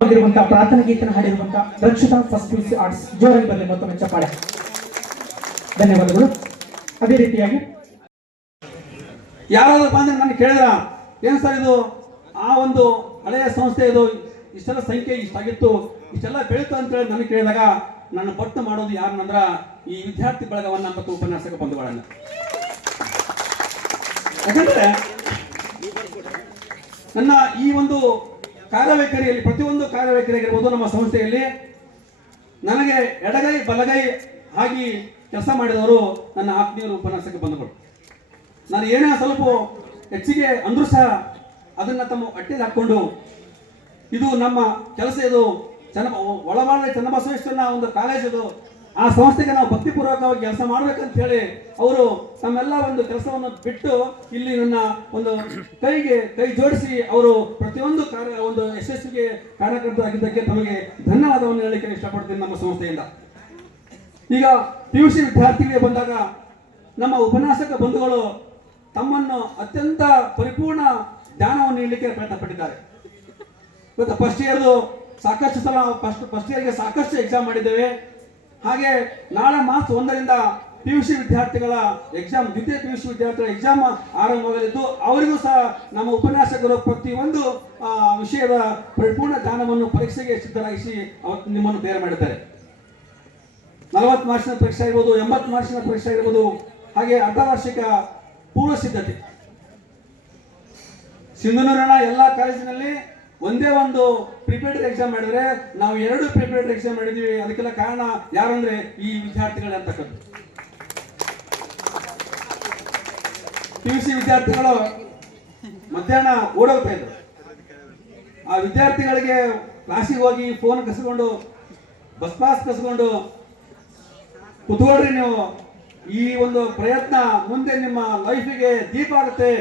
ಪ್ರಾರ್ಥನಾ ಗೀತನ ಹಾಡಿರುವಂತ Rakshita first PUC arts ಜೋರಾಗಿ ಬರಲಿ ಮತ್ತೊಮ್ಮೆ ಚಪ್ಪಾಳೆ. ಧನ್ಯವಾದಗಳು. ಅದೇ ರೀತಿಯಾಗಿ ಯಾರಾದ್ರೂ ಬಂದ್ರೆ ನಾನು ಕೇಳಿದ್ರ ಏನ್ ಸರ್ ಇದು ಆ ಒಂದು ಹಳೆಯ ಸಂಸ್ಥೆ ಇದು ಇಷ್ಟೆಲ್ಲ ಸಂಖ್ಯೆ ಇಷ್ಟಾಗಿತ್ತು ಇಷ್ಟೆಲ್ಲ ಬೆಳೀತು ಅಂತ ಹೇಳಿ ನನಗೆ ಕೇಳಿದಾಗ ನನ್ನ ಪಟ್ಟು ಮಾಡೋದು ಯಾರನ್ನಂದ್ರ ಈ ವಿದ್ಯಾರ್ಥಿ ಬಳಗವನ್ನ ಮತ್ತು ಉಪನ್ಯಾಸಕ ಬಂಧುಗಳನ್ನ. ಯಾಕಂದ್ರೆ ನನ್ನ ಈ ಒಂದು ಕಾರ್ಯವೈಖರಿಯಲ್ಲಿ ಪ್ರತಿಯೊಂದು ಕಾರ್ಯವೈಖರಿಯಾಗಿರ್ಬೋದು ನಮ್ಮ ಸಂಸ್ಥೆಯಲ್ಲಿ ನನಗೆ ಎಡಗೈ ಬಲಗೈ ಆಗಿ ಕೆಲಸ ಮಾಡಿದವರು ನನ್ನ ಆತ್ಮೀಯರು ಉಪನ್ಯಾಸಕ ಬಂಧುಗಳು. ನಾನು ಏನೇ ಸ್ವಲ್ಪ ಹೆಚ್ಚಿಗೆ ಅಂದ್ರೂ ಸಹ ಅದನ್ನ ತಮ್ಮ ಹೊಟ್ಟೆಗೆ ಹಾಕೊಂಡು ಇದು ನಮ್ಮ ಕೆಲಸ, ಇದು ಒಳಬಾಳ್ವೆ ಚನ್ನಬಸವೇಶ್ವರನ ಒಂದು ಕಾಲೇಜ್, ಇದು ಆ ಸಂಸ್ಥೆಗೆ ನಾವು ಭಕ್ತಿಪೂರ್ವಕವಾಗಿ ಕೆಲಸ ಮಾಡ್ಬೇಕಂತ ಹೇಳಿ ಅವರು ತಮ್ಮೆಲ್ಲ ಒಂದು ಕೆಲಸವನ್ನು ಬಿಟ್ಟು ಇಲ್ಲಿ ನನ್ನ ಒಂದು ಕೈ ಜೋಡಿಸಿ ಅವರು ಪ್ರತಿಯೊಂದು ಒಂದು ಯಶಸ್ವಿಗೆ ಕಾರಣಕರ್ತರಾಗಿದ್ದಕ್ಕೆ ತಮಗೆ ಧನ್ಯವಾದವನ್ನು ಹೇಳಲಿಕ್ಕೆ ಇಷ್ಟಪಡ್ತೀನಿ ನಮ್ಮ ಸಂಸ್ಥೆಯಿಂದ. ಈಗ PUC ವಿದ್ಯಾರ್ಥಿಗಳಿಗೆ ಬಂದಾಗ ನಮ್ಮ ಉಪನ್ಯಾಸಕ ಬಂಧುಗಳು ತಮ್ಮನ್ನು ಅತ್ಯಂತ ಪರಿಪೂರ್ಣ ಜ್ಞಾನವನ್ನು ನೀಡಲಿಕ್ಕೆ ಪ್ರಯತ್ನ ಪಟ್ಟಿದ್ದಾರೆ. ಇವತ್ತು ಫಸ್ಟ್ ಇಯರ್ದು ಸಾಕಷ್ಟು ಸಲ ಫಸ್ಟ್ ಇಯರ್ಗೆ ಸಾಕಷ್ಟು ಎಕ್ಸಾಮ್ ಮಾಡಿದ್ದೇವೆ. ಹಾಗೆ ನಾಳೆ ಮಾರ್ಚ್ 1ರಿಂದ PUC ವಿದ್ಯಾರ್ಥಿಗಳ ಎಕ್ಸಾಮ್, ದ್ವಿತೀಯ PUC ವಿದ್ಯಾರ್ಥಿಗಳ ಎಕ್ಸಾಮ್ ಆರಂಭವಾಗಲಿದ್ದು ಅವರಿಗೂ ಸಹ ನಮ್ಮ ಉಪನ್ಯಾಸಕರು ಪ್ರತಿಯೊಂದು ವಿಷಯದ ಪರಿಪೂರ್ಣ ಜ್ಞಾನವನ್ನು ಪರೀಕ್ಷೆಗೆ ಸಿದ್ಧರಾಗಿಸಿ ಅವತ್ತು ನಿಮ್ಮನ್ನು ತಯಾರು ಮಾಡಿದ್ದಾರೆ. 40 ಮಾರ್ಕ್ಸಿನ ಪರೀಕ್ಷೆ ಆಗಿರ್ಬೋದು, 80 ಮಾರ್ಕ್ಸಿನ ಪರೀಕ್ಷೆ ಆಗಿರ್ಬೋದು, ಹಾಗೆ ಅರ್ಧ ವಾರ್ಷಿಕ ಪೂರ್ವ ಸಿದ್ಧತೆ. ಸಿಂಧನೂರಿನ ಎಲ್ಲ ಕಾಲೇಜಿನಲ್ಲಿ ಒಂದೇ ಒಂದು ಪ್ರಿಪೇರ್ಡ್ ಎಕ್ಸಾಮ್ ಮಾಡಿದ್ರೆ ನಾವು 2 ಪ್ರಿಪೇರ್ಡ್ ಎಕ್ಸಾಮ್ ಮಾಡಿದೀವಿ. ಅದಕ್ಕೆಲ್ಲ ಕಾರಣ ಯಾರಂದ್ರೆ ಈ ವಿದ್ಯಾರ್ಥಿಗಳೇ ಅಂತಕ್ಕದ್ದು. PUC ವಿದ್ಯಾರ್ಥಿಗಳು ಮಧ್ಯಾಹ್ನ ಓಡೋಗ್ತಾ ಇದ್ರು. ಆ ವಿದ್ಯಾರ್ಥಿಗಳಿಗೆ ಕ್ಲಾಸಿಗೆ ಹೋಗಿ ಫೋನ್ ಕಸ್ಕೊಂಡು ಬಸ್ ಪಾಸ್ ಕಸ್ಕೊಂಡು ಕುತ್ಕೊಳ್ರಿ, ನೀವು ಈ ಒಂದು ಪ್ರಯತ್ನ ಮುಂದೆ ನಿಮ್ಮ ಲೈಫಿಗೆ ದೀಪ ಆಗುತ್ತೆ,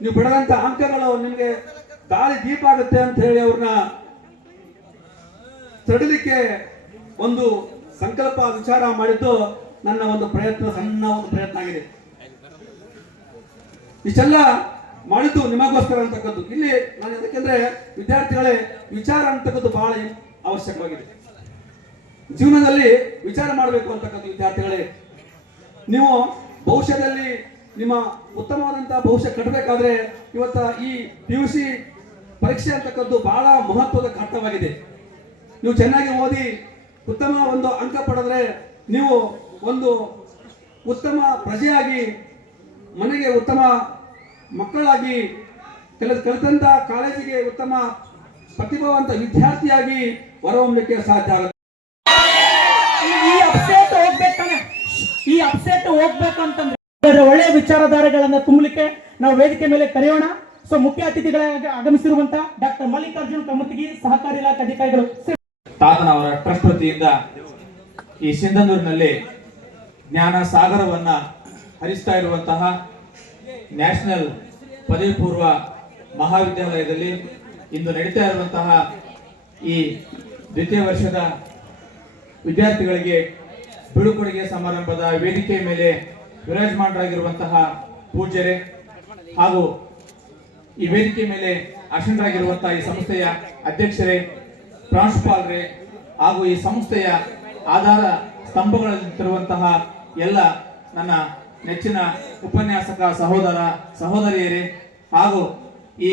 ನೀವು ಪಡೆದಂತ ಅಂಕಗಳು ನಿಮಗೆ ದಾರಿ ದೀಪ ಆಗುತ್ತೆ ಅಂತ ಹೇಳಿ ಅವ್ರನ್ನ ತಡಲಿಕ್ಕೆ ಒಂದು ಸಂಕಲ್ಪ ವಿಚಾರ ಮಾಡಿದ್ದು ನನ್ನ ಒಂದು ಪ್ರಯತ್ನ, ಸಣ್ಣ ಒಂದು ಪ್ರಯತ್ನ ಆಗಿದೆ. ಇಷ್ಟೆಲ್ಲ ಮಾಡಿದ್ದು ನಿಮಗೋಸ್ಕರ ಅಂತಕ್ಕದ್ದು. ಇಲ್ಲಿ ನಾನು ಯಾಕೆಂದ್ರೆ ವಿದ್ಯಾರ್ಥಿಗಳೇ ವಿಚಾರ ಅಂತಕ್ಕದ್ದು ಬಹಳ ಅವಶ್ಯಕವಾಗಿದೆ. ಜೀವನದಲ್ಲಿ ವಿಚಾರ ಮಾಡಬೇಕು ಅಂತಕ್ಕದ್ದು ವಿದ್ಯಾರ್ಥಿಗಳೇ. ನೀವು ಭವಿಷ್ಯದಲ್ಲಿ ನಿಮ್ಮ ಉತ್ತಮವಾದಂತಹ ಭವಿಷ್ಯ ಕಟ್ಟಬೇಕಾದ್ರೆ ಇವತ್ತ ಈ PUC ಪರೀಕ್ಷೆ ಅಂತಕ್ಕದ್ದು ಬಹಳ ಮಹತ್ವದ ಘಟ್ಟವಾಗಿದೆ. ನೀವು ಚೆನ್ನಾಗಿ ಓದಿ ಉತ್ತಮ ಒಂದು ಅಂಕ ಪಡೆದ್ರೆ ನೀವು ಒಂದು ಉತ್ತಮ ಪ್ರಜೆಯಾಗಿ, ಮನೆಗೆ ಉತ್ತಮ ಮಕ್ಕಳಾಗಿ, ಕಲಿತಂತ ಕಾಲೇಜಿಗೆ ಉತ್ತಮ ಪ್ರತಿಭಾವಂತ ವಿದ್ಯಾರ್ಥಿಯಾಗಿ ಹೊರಹೊಮ್ಮಲಿಕ್ಕೆ ಸಾಧ್ಯ ಆಗುತ್ತೆ. ಈ ಅಪ್ಸೆಟ್ ಹೋಗ್ಬೇಕಂತಂದ್ರೆ ಒಳ್ಳೆಯ ವಿಚಾರಧಾರೆಗಳನ್ನ ತುಂಬಲಿಕ್ಕೆ ನಾವು ವೇದಿಕೆ ಮೇಲೆ ಕರೆಯೋಣ. ಸೊ ಮುಖ್ಯ ಅತಿಥಿಗಳಾಗಿ ಆಗಮಿಸಿರುವಂತಹ ಡಾಕ್ಟರ್ ಮಲ್ಲಿಕಾರ್ಜುನ್ ಕಮ್ಮತಿಗಿ, ಸಹಕಾರಿ ಇಲಾಖೆ ಅಧಿಕಾರಿಗಳು. ತಾತನವರ ಟ್ರಸ್ಟ್ ವತಿಯಿಂದ ಈ ಸಿಂಧನೂರಿನಲ್ಲಿ ಜ್ಞಾನ ಸಾಗರವನ್ನ ಹರಿಸ್ತಾ ಇರುವಂತಹ ನ್ಯಾಷನಲ್ ಪದವಿ ಪೂರ್ವ ಮಹಾವಿದ್ಯಾಲಯದಲ್ಲಿ ಇಂದು ನಡೀತಾ ಇರುವಂತಹ ಈ ದ್ವಿತೀಯ ವರ್ಷದ ವಿದ್ಯಾರ್ಥಿಗಳಿಗೆ ಬೀಳ್ಕೊಡುಗೆ ಸಮಾರಂಭದ ವೇದಿಕೆ ಮೇಲೆ ವಿರಾಜಮಾನರಾಗಿರುವಂತಹ ಪೂಜ್ಯರೇ ಹಾಗೂ ಈ ವೇದಿಕೆ ಮೇಲೆ ಆಸೀನರಾಗಿರುವಂತಹ ಈ ಸಂಸ್ಥೆಯ ಅಧ್ಯಕ್ಷರೇ, ಪ್ರಾಂಶುಪಾಲರೇ ಹಾಗೂ ಈ ಸಂಸ್ಥೆಯ ಆಧಾರ ಸ್ತಂಭಗಳಲ್ಲಿರುವಂತಹ ಎಲ್ಲ ನನ್ನ ನೆಚ್ಚಿನ ಉಪನ್ಯಾಸಕ ಸಹೋದರ ಸಹೋದರಿಯರೇ ಹಾಗೂ ಈ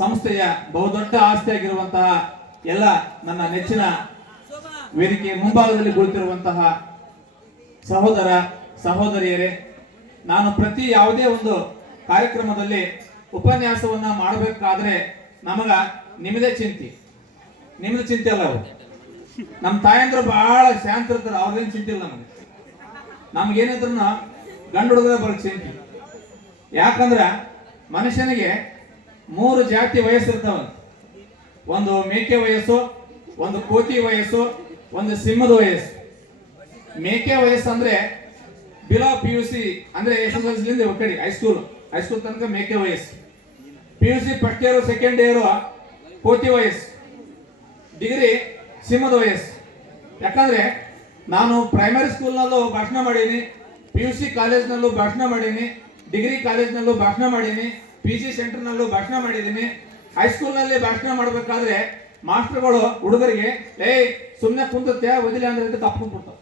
ಸಂಸ್ಥೆಯ ಬಹುದೊಡ್ಡ ಆಸ್ತಿಯಾಗಿರುವಂತಹ ಎಲ್ಲ ನನ್ನ ನೆಚ್ಚಿನ ವೇದಿಕೆ ಮುಂಭಾಗದಲ್ಲಿ ಕುಳಿತಿರುವಂತಹ ಸಹೋದರ ಸಹೋದರಿಯರೇ, ನಾನು ಪ್ರತಿ ಯಾವುದೇ ಒಂದು ಕಾರ್ಯಕ್ರಮದಲ್ಲಿ ಉಪನ್ಯಾಸವನ್ನ ಮಾಡಬೇಕಾದ್ರೆ ನಮಗ ನಿಮ್ಮದೇ ಚಿಂತೆ ಅಲ್ಲ. ಅವರು ನಮ್ಮ ತಾಯಂದ್ರು ಬಹಳ ಶಾಂತ ಇರ್ತಾರೆ, ಅವ್ರದೇನು ಚಿಂತೆ ಇಲ್ಲ. ನಮ್ಗೇನಿದ್ರು ಗಂಡು ಹುಡುಗರ ಬರೋ ಚಿಂತೆ. ಯಾಕಂದ್ರ ಮನುಷ್ಯನಿಗೆ 3 ಜಾತಿ ವಯಸ್ಸಿರ್ತಾವ. ಒಂದು ಮೇಕೆ ವಯಸ್ಸು, ಒಂದು ಕೋತಿ ವಯಸ್ಸು, ಒಂದು ಸಿಂಹದ ವಯಸ್ಸು. ಮೇಕೆ ವಯಸ್ಸು ಅಂದ್ರೆ ಬಿಲೋ PUC ಅಂದ್ರೆ SSLC ಒಕ್ಕಡಿ ಹೈಸ್ಕೂಲ್ ತನಕ ಮೇಕೆ ವಯಸ್ಸು. PUC first year second year ಕೋತಿ ವಯಸ್ಸು, ಡಿಗ್ರಿ ಸಿಂಹದ ವಯಸ್ಸು. ಯಾಕಂದ್ರೆ ನಾನು ಪ್ರೈಮರಿ ಸ್ಕೂಲ್ನಲ್ಲೂ ಭಾಷಣ ಮಾಡೀನಿ, PUC ಕಾಲೇಜ್ನಲ್ಲೂ ಭಾಷಣ ಮಾಡೀನಿ, ಡಿಗ್ರಿ ಕಾಲೇಜ್ನಲ್ಲೂ ಭಾಷಣ ಮಾಡೀನಿ, PG ಸೆಂಟರ್ನಲ್ಲೂ ಭಾಷಣ ಮಾಡಿದ್ದೀನಿ. ಹೈಸ್ಕೂಲ್ನಲ್ಲಿ ಭಾಷಣ ಮಾಡಬೇಕಾದ್ರೆ ಮಾಸ್ಟರ್ಗಳು ಹುಡುಗರಿಗೆ ಏ ಸುಮ್ಮನೆ ಕುಂತತ್ತೆ ಓದಿಲ್ಲ ಅಂದ್ರೆ ಅಂತ ತಪ್ಪಿಬಿಡ್ತಾವ,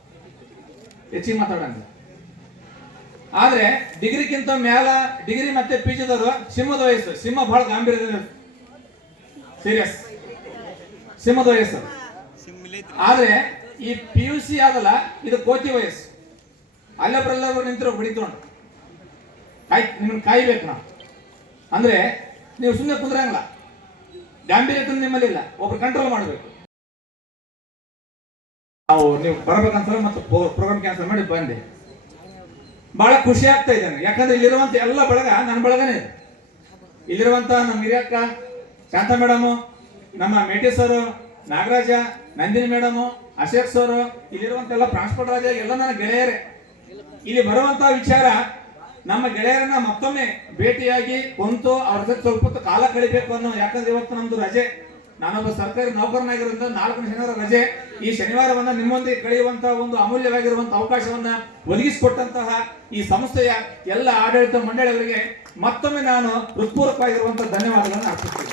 ಹೆಚ್ಚಿಗೆ ಮಾತಾಡಂಗ. ಆದ್ರೆ ಡಿಗ್ರಿಗಿಂತ ಮ್ಯಾಲ ಡಿಗ್ರಿ ಮತ್ತೆ PG ದವರು ಸಿಂಹದ ವಯಸ್ಸು, ಸಿಂಹ ಬಹಳ ಗಾಂಭೀರ್ಯ ಸೀರಿಯಸ್ ಸಿಂಹದ ವಯಸ್ಸು. ಆದ್ರೆ ಈ PUC ಆಗಲ್ಲ, ಇದು ಕೋತಿ ವಯಸ್ಸು. ಅಲ್ಲೊಬ್ರೆಲ್ಲರೂ ನಿಂತಿರೋ ಬಿಡಿತೊಂಡು ನಿಮ್ಮನ್ನ ಕಾಯ್ಬೇಕು ನಾವು. ಅಂದ್ರೆ ನೀವು ಸುಮ್ಮನೆ ಕುಂದ್ರಂಗಿಲ್ಲ, ಗಾಂಭೀರ್ಯತೆ ನಿಮ್ಮಲ್ಲಿಲ್ಲ, ಒಬ್ರು ಕಂಟ್ರೋಲ್ ಮಾಡಬೇಕು. ನಾವು ನೀವು ಬರಬೇಕಂತ ಮತ್ತೆ ಪ್ರೋಗ್ರಾಮ್ ಕ್ಯಾನ್ಸಲ್ ಮಾಡಿ ಬಂದೆ. ಬಹಳ ಖುಷಿ ಆಗ್ತಾ ಇದ್ದೇನೆ, ಯಾಕಂದ್ರೆ ಇಲ್ಲಿರುವಂತ ಎಲ್ಲ ಬಳಗ ನನ್ನ ಬಳಗನೇ ಇದೆ. ಇಲ್ಲಿರುವಂತ ನಮ್ಮ ಹಿರಿಯಕ್ಕ ಶಾಂತ ಮೇಡಮು, ನಮ್ಮ Meti sir, Nagaraja, Nandini madam, Ashok sir, ಇಲ್ಲಿರುವಂತ ಎಲ್ಲ ಟ್ರಾನ್ಸ್ಪೋರ್ಟ್ ರಾಜ ಎಲ್ಲ ನನ್ನ ಗೆಳೆಯರೇ. ಇಲ್ಲಿ ಬರುವಂತ ವಿಚಾರ ನಮ್ಮ ಗೆಳೆಯರನ್ನ ಮತ್ತೊಮ್ಮೆ ಭೇಟಿಯಾಗಿ ಕುಂತು ಅವ್ರ ಜೊತೆ ಸ್ವಲ್ಪ ಹೊತ್ತು ಕಾಲ ಕಳಿಬೇಕು ಅನ್ನೋ. ಯಾಕಂದ್ರೆ ಇವತ್ತು ನಮ್ದು ರಜೆ, ನಾನೊಬ್ಬ ಸರ್ಕಾರಿ ನೌಕರನಾಗಿರೋದ್ರಿಂದ 4ನೇ ಶನಿವಾರ ರಜೆ. ಈ ಶನಿವಾರವನ್ನ ನಿಮ್ಮೊಂದಿಗೆ ಕಳೆಯುವಂತಹ ಒಂದು ಅಮೂಲ್ಯವಾಗಿರುವಂತಹ ಅವಕಾಶವನ್ನ ಒದಗಿಸಿಕೊಟ್ಟಂತಹ ಈ ಸಂಸ್ಥೆಯ ಎಲ್ಲ ಆಡಳಿತ ಮಂಡಳಿಯವರಿಗೆ ಮತ್ತೊಮ್ಮೆ ನಾನು ಹೃತ್ಪೂರ್ವಕವಾಗಿರುವಂತಹ ಧನ್ಯವಾದಗಳನ್ನು ಅರ್ಪಿಸ್ತೀನಿ.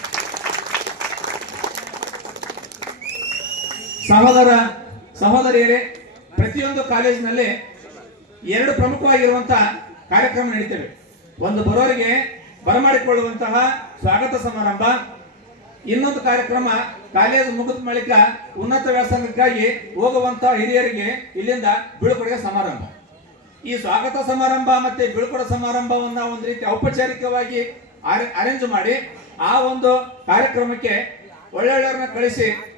ಸಹೋದರಿಯರೇ, ಪ್ರತಿಯೊಂದು ಕಾಲೇಜಿನಲ್ಲಿ 2 ಪ್ರಮುಖವಾಗಿರುವಂತಹ ಕಾರ್ಯಕ್ರಮ ನಡೀತವೆ. ಒಂದು ಬರೋರಿಗೆ ಬರಮಾಡಿಕೊಳ್ಳುವಂತಹ ಸ್ವಾಗತ ಸಮಾರಂಭ, ಇನ್ನೊಂದು ಕಾರ್ಯಕ್ರಮ ಕಾಲೇಜು ಮುಗಿದ ಬಳಿಕ ಉನ್ನತ ವ್ಯಾಸಂಗಕ್ಕಾಗಿ ಹೋಗುವಂತಹ ಹಿರಿಯರಿಗೆ ಇಲ್ಲಿಂದ ಬೀಳ್ಕೊಡುಗೆ ಸಮಾರಂಭ. ಈ ಸ್ವಾಗತ ಸಮಾರಂಭ ಮತ್ತೆ ಬೀಳ್ಕೊಡುಗೆ ಸಮಾರಂಭವನ್ನ ಒಂದು ರೀತಿ ಔಪಚಾರಿಕವಾಗಿ ಅರೇಂಜ್ ಮಾಡಿ ಆ ಒಂದು ಕಾರ್ಯಕ್ರಮಕ್ಕೆ ಒಳ್ಳೊಳ್ಳೆಯವ್ರನ್ನ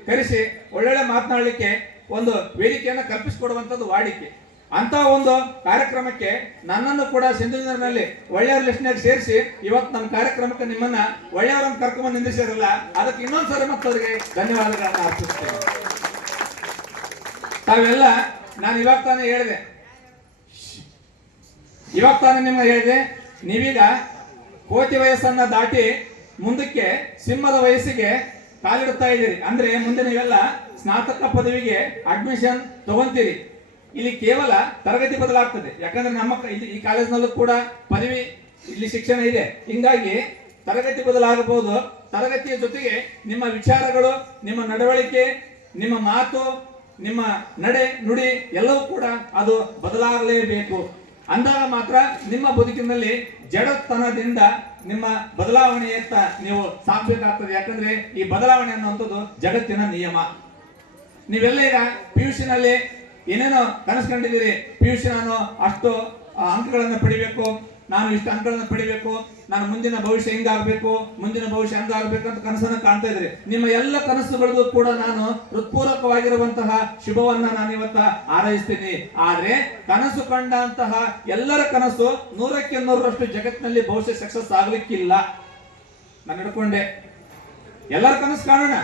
ಕರೆಸಿ ಒಳ್ಳೊಳ್ಳೆ ಮಾತನಾಡಲಿಕ್ಕೆ ಒಂದು ವೇದಿಕೆಯನ್ನು ಕಲ್ಪಿಸಿಕೊಡುವಂಥದ್ದು ವಾಡಿಕೆ. ಅಂತ ಒಂದು ಕಾರ್ಯಕ್ರಮಕ್ಕೆ ನನ್ನನ್ನು ಕೂಡ ಸಿಂಧುನಗರನಲ್ಲಿ ಒಳ್ಳೆಯವರ ಲಿಸ್ಟ್ನಾಗ ಸೇರಿಸಿ ಇವತ್ತು ನಮ್ಮ ಕಾರ್ಯಕ್ರಮಕ್ಕೆ ನಿಮ್ಮನ್ನ ಒಳ್ಳೆಯವರನ್ನು ಕರ್ಕೊಂಡ್ ನಿಂದಿಸಿರಲ್ಲ, ಅದಕ್ಕೆ ಇನ್ನೊಂದ್ಸರಿ ಮತ್ತವರಿಗೆ ಧನ್ಯವಾದಗಳನ್ನ ಅರ್ಪಿಸ್ತೇನೆ. ತಾವೆಲ್ಲ ನಾನು ಇವಾಗ ತಾನೇ ನಿಮ್ಗೆ ಹೇಳಿದೆ, ನೀವೀಗ ಕೋತಿ ವಯಸ್ಸನ್ನ ದಾಟಿ ಮುಂದಕ್ಕೆ ಸಿಂಹದ ವಯಸ್ಸಿಗೆ ಕಾಲಿಡುತ್ತಾ ಇದ್ದೀರಿ. ಅಂದ್ರೆ ಮುಂದೆ ನೀವೆಲ್ಲ ಸ್ನಾತಕ ಪದವಿಗೆ ಅಡ್ಮಿಷನ್ ತಗೊಂತೀರಿ. ಇಲ್ಲಿ ಕೇವಲ ತರಗತಿ ಬದಲಾಗ್ತದೆ, ಯಾಕಂದ್ರೆ ನಮ್ಮ ಈ ಕಾಲೇಜಿನಲ್ಲೂ ಕೂಡ ಪದವಿ ಇಲ್ಲಿ ಶಿಕ್ಷಣ ಇದೆ. ಹಿಂಗಾಗಿ ತರಗತಿ ಬದಲಾಗಬಹುದು. ತರಗತಿಯ ಜೊತೆಗೆ ನಿಮ್ಮ ವಿಚಾರಗಳು, ನಿಮ್ಮ ನಡವಳಿಕೆ, ನಿಮ್ಮ ಮಾತು, ನಿಮ್ಮ ನಡೆ ನುಡಿ ಎಲ್ಲವೂ ಕೂಡ ಅದು ಬದಲಾಗಲೇಬೇಕು. ಅಂದಾಗ ಮಾತ್ರ ನಿಮ್ಮ ಬದುಕಿನಲ್ಲಿ ಜಡತನದಿಂದ ನಿಮ್ಮ ಬದಲಾವಣೆಯತ್ತ ನೀವು ಸಾಗಬೇಕಾಗ್ತದೆ. ಯಾಕಂದ್ರೆ ಈ ಬದಲಾವಣೆ ಅನ್ನುವಂಥದ್ದು ಜಗತ್ತಿನ ನಿಯಮ. ನೀವೆಲ್ಲ ಈಗ PUC ನಲ್ಲಿ ಏನೇನೋ ಕನಸ್ಕೊಂಡಿದ್ದೀರಿ. PUC ನಾನು ಅಷ್ಟು ಅಂಕಗಳನ್ನು ಪಡಿಬೇಕು, ನಾನು ಇಷ್ಟು ಅಂಕಗಳನ್ನು ಪಡಿಬೇಕು, ನಾನು ಮುಂದಿನ ಭವಿಷ್ಯ ಹಿಂಗಾಗಬೇಕು, ಮುಂದಿನ ಭವಿಷ್ಯ ಹಂಗಾಗಬೇಕು ಅಂತ ಕನಸನ್ನು ಕಾಣ್ತಾ ಇದ್ರಿ. ನಿಮ್ಮ ಎಲ್ಲ ಕನಸುಗಳಿಗೂ ಕೂಡ ನಾನು ಹೃತ್ಪೂರ್ವಕವಾಗಿರುವಂತಹ ಶುಭವನ್ನ ನಾನು ಇವತ್ತ ಹಾರೈಸ್ತೀನಿ. ಆದ್ರೆ ಕನಸು ಕಂಡಂತಹ ಎಲ್ಲರ ಕನಸು 100ಕ್ಕೆ 100ರಷ್ಟು ಜಗತ್ತಿನಲ್ಲಿ ಭವಿಷ್ಯ ಸಕ್ಸಸ್ ಆಗ್ಲಿಕ್ಕಿಲ್ಲ. ನಾನು ಹಿಡ್ಕೊಂಡೆ ಎಲ್ಲರ ಕನಸು ಕಾಣೋಣ.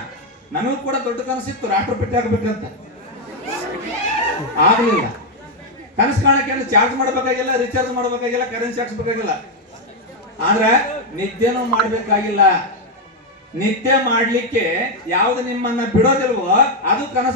ನನಗೂ ಕೂಡ ದೊಡ್ಡ ಕನಸಿತ್ತು, ರಾಷ್ಟ್ರಪತಿ ಆಗ್ಬೇಕಂತ, ಆಗ್ಲಿಲ್ಲ. ಕನಸು ಕಾಣಕ್ಕೆ ಚಾರ್ಜ್ ಮಾಡಬೇಕಾಗಿಲ್ಲ, ರಿಚಾರ್ಜ್ ಮಾಡಬೇಕಾಗಿಲ್ಲ, ಕರೆನ್ಸಿ ಹಾಕ್ಸ್ಬೇಕಾಗಿಲ್ಲ. ಆದ್ರೆ ನಿದ್ದೆನೂ ಮಾಡ್ಬೇಕಾಗಿಲ್ಲ. ನಿದ್ದೆ ಮಾಡ್ಲಿಕ್ಕೆ ಯಾವ್ದು ನಿಮ್ಮನ್ನ ಬಿಡೋದಿಲ್ವೋ ಅದು ಕನಸು